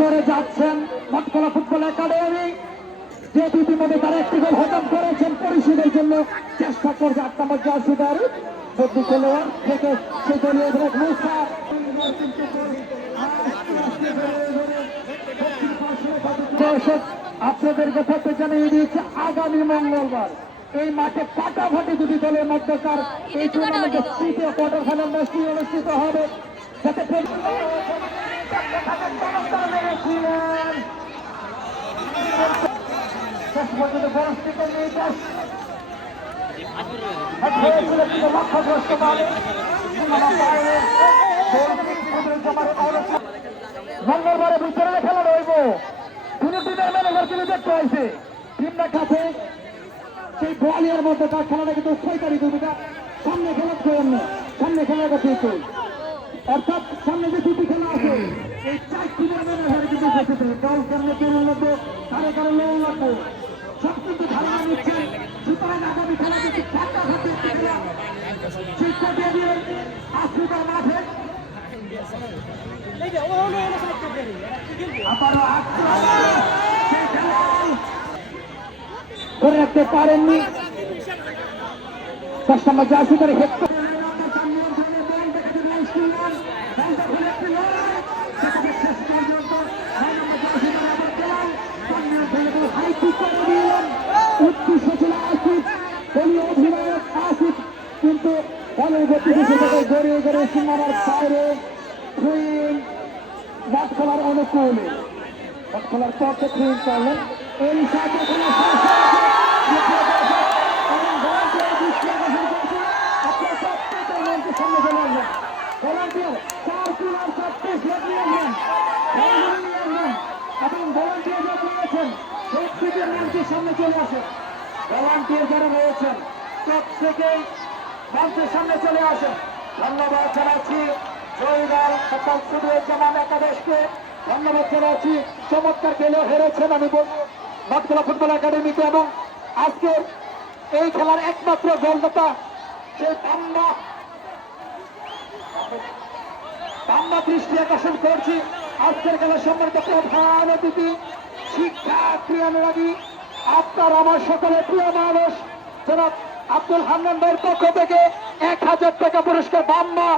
করে যাচ্ছেন মঠকলা football academy, যে ইতিমধ্যে তারা একটি গোল হজম করেছেন পরিশোধের জন্য চেষ্টা করছে 8 নম্বর জার্সিদার বদলি খেলোয়াড় থেকে সেই দলীয় অধিনায়ক মুসা। দর্শক আপনাদেরকে তথ্য জানিয়ে দিয়েছে আগামী মঙ্গলবার এই মাঠে ফাটাফাটি দুটি দলের মধ্যকার এই টুর্নামেন্টের তৃতীয় কোয়ার্টার ফাইনাল ম্যাচটি অনুষ্ঠিত হবে। যাতে মঙ্গলবারে ভিতরে খেলা রইব। দুটো টিমের ম্যানেজার কিন্তু দেখতে হয়েছে টিমটা কাছে সেই গোয়ালিয়ার মধ্যে তার খেলাটা কিন্তু 6 তারিখ সামনে খেলার জন্য সামনে খেলার কাছে অর্থাৎ সামনে যে দুটি খেলা আছে এই 4 টিমের ম্যানেজার কিন্তু বসেছে দল সামনে টিমের মধ্যে কারো কারো লোল লাগবে সব কিন্তু খেলা নিচ্ছে। সুতরাং আগামী খেলা কিন্তু ফাটাফাটি খেলা শিক্ষা দিয়ে দিয়ে আফ্রিকার মাঠে ধরে রাখতে পারেননি 10 নম্বর জার্সি করে উদ্দেশ্য ছিল আসিফ দলীয় অধিনায়ক আসিফ কিন্তু বলের গতিতে সেটাকে গড়িয়ে গড়ে সীমানার বাইরে মাঠ খেলার অনুকূলে মাঠ খেলার পক্ষে খুঁজ করলেন এই সাথে সামনে চলে আসবেন ভলান্টিয়ার 4 কিলার 36 লাগিয়ে আসবেন এবং ভলান্টিয়ার যারা রয়েছেন প্রত্যেকের মঞ্চের সামনে চলে আসেন। ভলান্টিয়ার যারা রয়েছেন প্রত্যেকেই মঞ্চের সামনে চলে আসেন। ধন্যবাদ জানাচ্ছি জয়ীলাল জামান একাদশকে, ধন্যবাদ জানাচ্ছি। চমৎকার খেলেও হেরেছেন আমি বলবো মঠকলা ফুটবল একাডেমিকে এবং আজকে এই খেলার একমাত্র গোলদাতা সেই বাম্মা দৃষ্টি আকর্ষণ করছি। আজকের খেলার সম্মানিত প্রধান অতিথি শিক্ষা ক্রিয়ানুরাগী আপনার আমার সকলের প্রিয় মানুষ জনাব আব্দুল হান্নান ভাইয়ের পক্ষ থেকে 1000 টাকা পুরস্কার বাম্মা